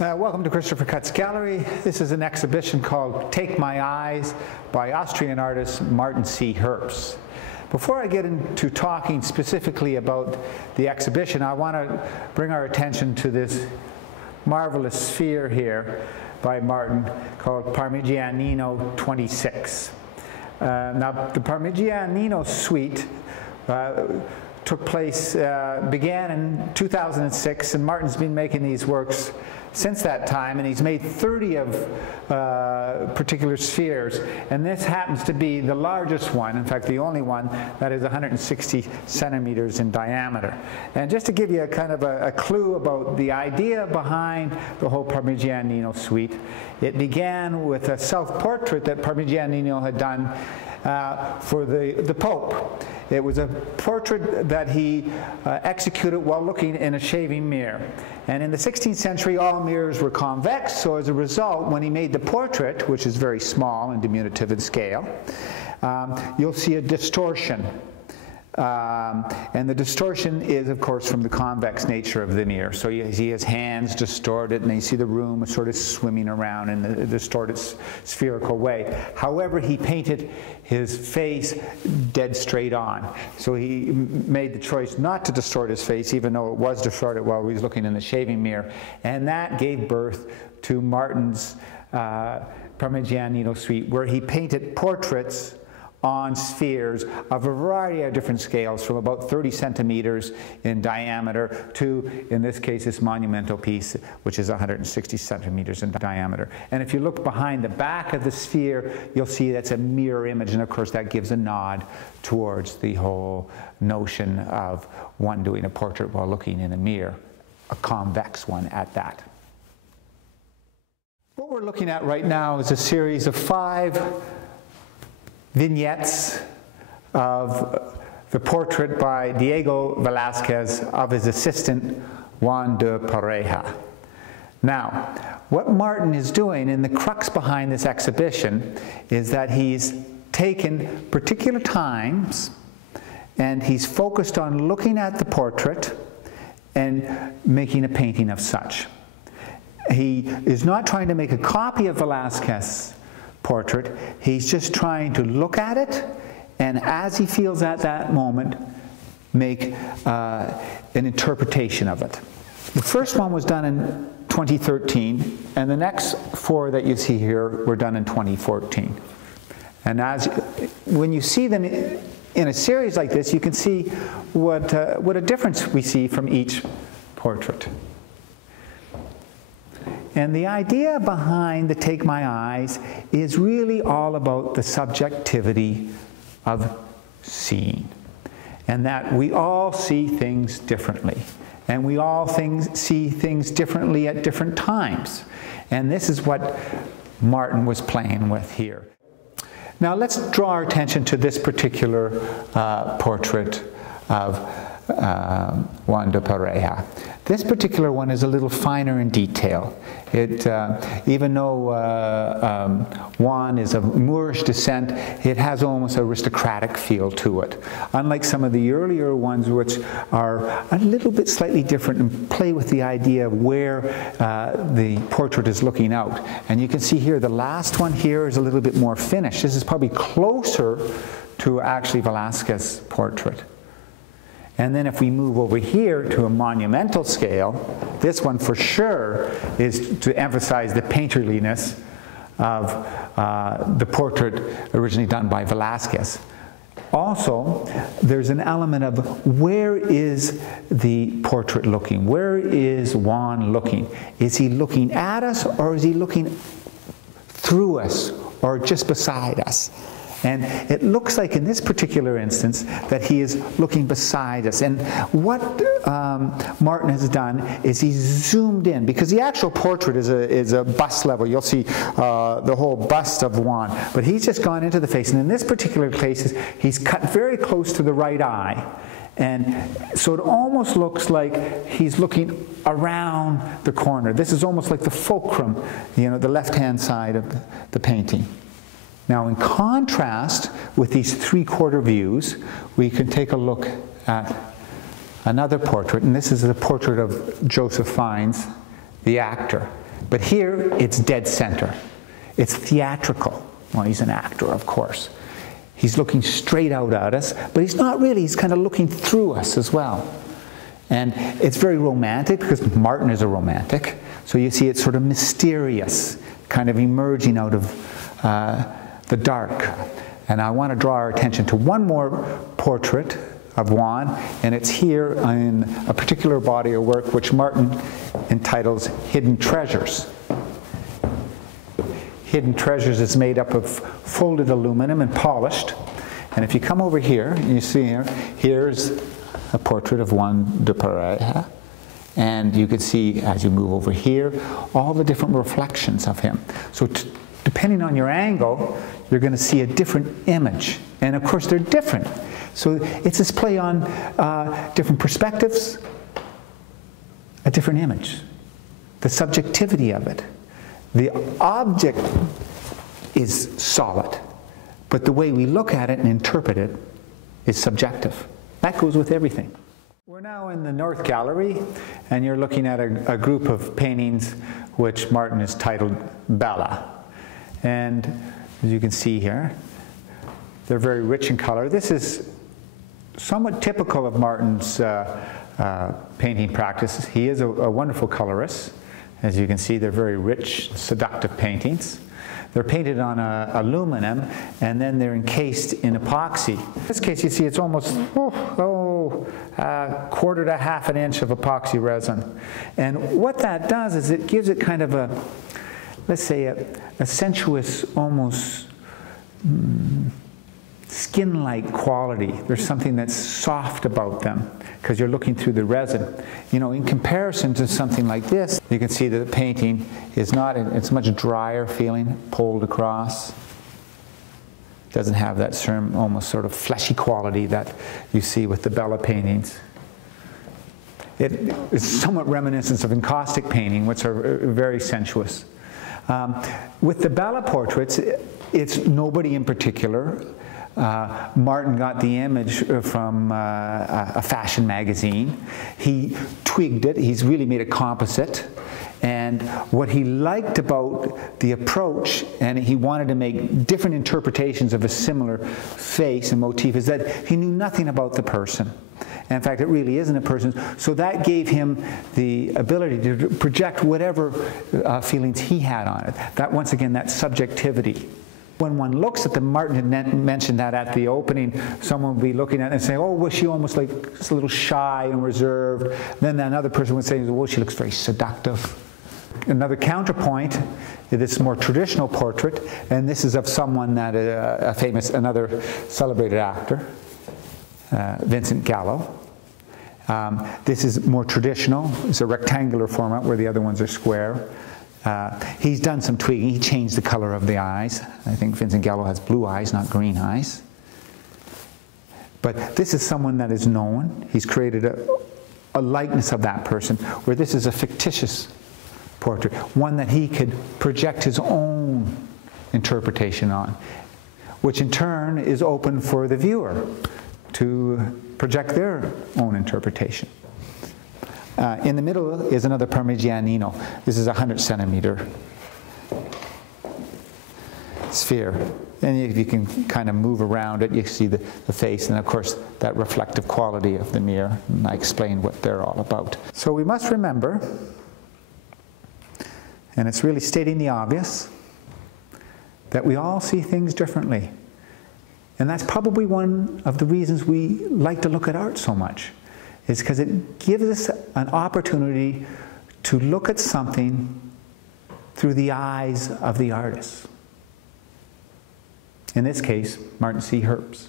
Welcome to Christopher Cutts Gallery. This is an exhibition called Take My Eyes by Austrian artist Martin C. Herbst. Before I get into talking specifically about the exhibition, I want to bring our attention to this marvelous sphere here by Martin called Parmigiano 26. Now, the Parmigiano suite began in 2006, and Martin's been making these works since that time, and he's made 30 of particular spheres, and this happens to be the largest one, in fact the only one that is 160 centimeters in diameter. And just to give you a kind of a clue about the idea behind the whole Parmigiano suite, it began with a self-portrait that Parmigiano had done for the Pope. It was a portrait that he executed while looking in a shaving mirror. And in the 16th century, all mirrors were convex, so as a result, when he made the portrait, which is very small and diminutive in scale, you'll see a distortion. And the distortion is, of course, from the convex nature of the mirror. So you see his hands distorted, and you see the room sort of swimming around in a distorted spherical way. However, he painted his face dead straight on. So he made the choice not to distort his face, even though it was distorted while he was looking in the shaving mirror. And that gave birth to Martin's Parmigiano suite, where he painted portraits on spheres of a variety of different scales, from about 30 centimeters in diameter to, in this case, this monumental piece, which is 160 centimeters in diameter. And if you look behind the back of the sphere, you'll see that's a mirror image, and of course that gives a nod towards the whole notion of one doing a portrait while looking in a mirror, a convex one at that. What we're looking at right now is a series of 5 vignettes of the portrait by Diego Velasquez of his assistant Juan de Pareja. Now, what Martin is doing, and the crux behind this exhibition, is that he's taken particular times and he's focused on looking at the portrait and making a painting of such. He is not trying to make a copy of Velasquez portrait. He's just trying to look at it, and as he feels at that moment, make an interpretation of it. The first one was done in 2013, and the next 4 that you see here were done in 2014. And when you see them in a series like this, you can see what a difference we see from each portrait. And the idea behind the Take My Eyes is really all about the subjectivity of seeing. And that we all see things differently. And we all see things differently at different times. And this is what Martin was playing with here. Now let's draw our attention to this particular portrait of Juan de Pareja. This particular one is a little finer in detail. Even though Juan is of Moorish descent, it has almost an aristocratic feel to it. Unlike some of the earlier ones, which are a little bit slightly different and play with the idea of where the portrait is looking out. And you can see here, the last one here is a little bit more finished. This is probably closer to actually Velasquez's portrait. And then if we move over here to a monumental scale, this one for sure is to emphasize the painterliness of the portrait originally done by Velasquez. Also, there's an element of where is the portrait looking? Where is Juan looking? Is he looking at us, or is he looking through us, or just beside us? And it looks like in this particular instance that he is looking beside us. And what Martin has done is he's zoomed in, because the actual portrait is a bust level. You'll see the whole bust of Juan. But he's just gone into the face. And in this particular case, he's cut very close to the right eye. And so it almost looks like he's looking around the corner. This is almost like the fulcrum, you know, the left-hand side of the painting. Now, in contrast with these 3/4 views, we can take a look at another portrait, and this is a portrait of Joseph Fiennes, the actor. But here, it's dead center. It's theatrical. Well, he's an actor, of course. He's looking straight out at us, but he's not really. He's kind of looking through us as well. And it's very romantic, because Martin is a romantic. So you see it's sort of mysterious, kind of emerging out of the dark. And I want to draw our attention to one more portrait of Juan, and it's here in a particular body of work which Martin entitles Hidden Treasures. Hidden Treasures is made up of folded aluminum and polished. And if you come over here, you see here, here's a portrait of Juan de Pareja. And you can see, as you move over here, all the different reflections of him. So depending on your angle, you're going to see a different image. And of course, they're different. So it's this play on different perspectives, a different image, the subjectivity of it. The object is solid, but the way we look at it and interpret it is subjective. That goes with everything. We're now in the North Gallery, and you're looking at a group of paintings which Martin has titled Bella. And as you can see here, they're very rich in color. This is somewhat typical of Martin's painting practices. He is a wonderful colorist. As you can see, they're very rich, seductive paintings. They're painted on aluminum, and then they're encased in epoxy. In this case, you see it's almost a quarter to half an inch of epoxy resin. And what that does is it gives it kind of a, let's say, a sensuous, almost skin-like quality. There's something that's soft about them because you're looking through the resin. You know, in comparison to something like this, you can see that the painting is not, it's much drier feeling, pulled across. Doesn't have that certain, almost sort of fleshy quality that you see with the Bella paintings. It is somewhat reminiscent of encaustic painting, which are very sensuous. With the Bella portraits, it's nobody in particular. Martin got the image from a fashion magazine. He twigged it. He's really made a composite. And what he liked about the approach, and he wanted to make different interpretations of a similar face and motif, is that he knew nothing about the person. And in fact, it really isn't a person. So that gave him the ability to project whatever feelings he had on it. That, once again, that subjectivity. When one looks at them, Martin had mentioned that at the opening, someone would be looking at it and saying, oh, was she almost like a little shy and reserved? Then another person would say, well, she looks very seductive. Another counterpoint is this more traditional portrait, and this is of someone that a famous, another celebrated actor, Vincent Gallo. This is more traditional. It's a rectangular format where the other ones are square. He's done some tweaking. He changed the color of the eyes. I think Vincent Gallo has blue eyes, not green eyes. But this is someone that is known. He's created a likeness of that person, where this is a fictitious portrait, one that he could project his own interpretation on, which in turn is open for the viewer to project their own interpretation. In the middle is another Parmigianino. This is a 100-centimeter sphere. And if you can kind of move around it, you see the face, and of course that reflective quality of the mirror. And I explained what they're all about. So we must remember, and it's really stating the obvious, that we all see things differently. And that's probably one of the reasons we like to look at art so much, is because it gives us an opportunity to look at something through the eyes of the artist. In this case, Martin C. Herbst.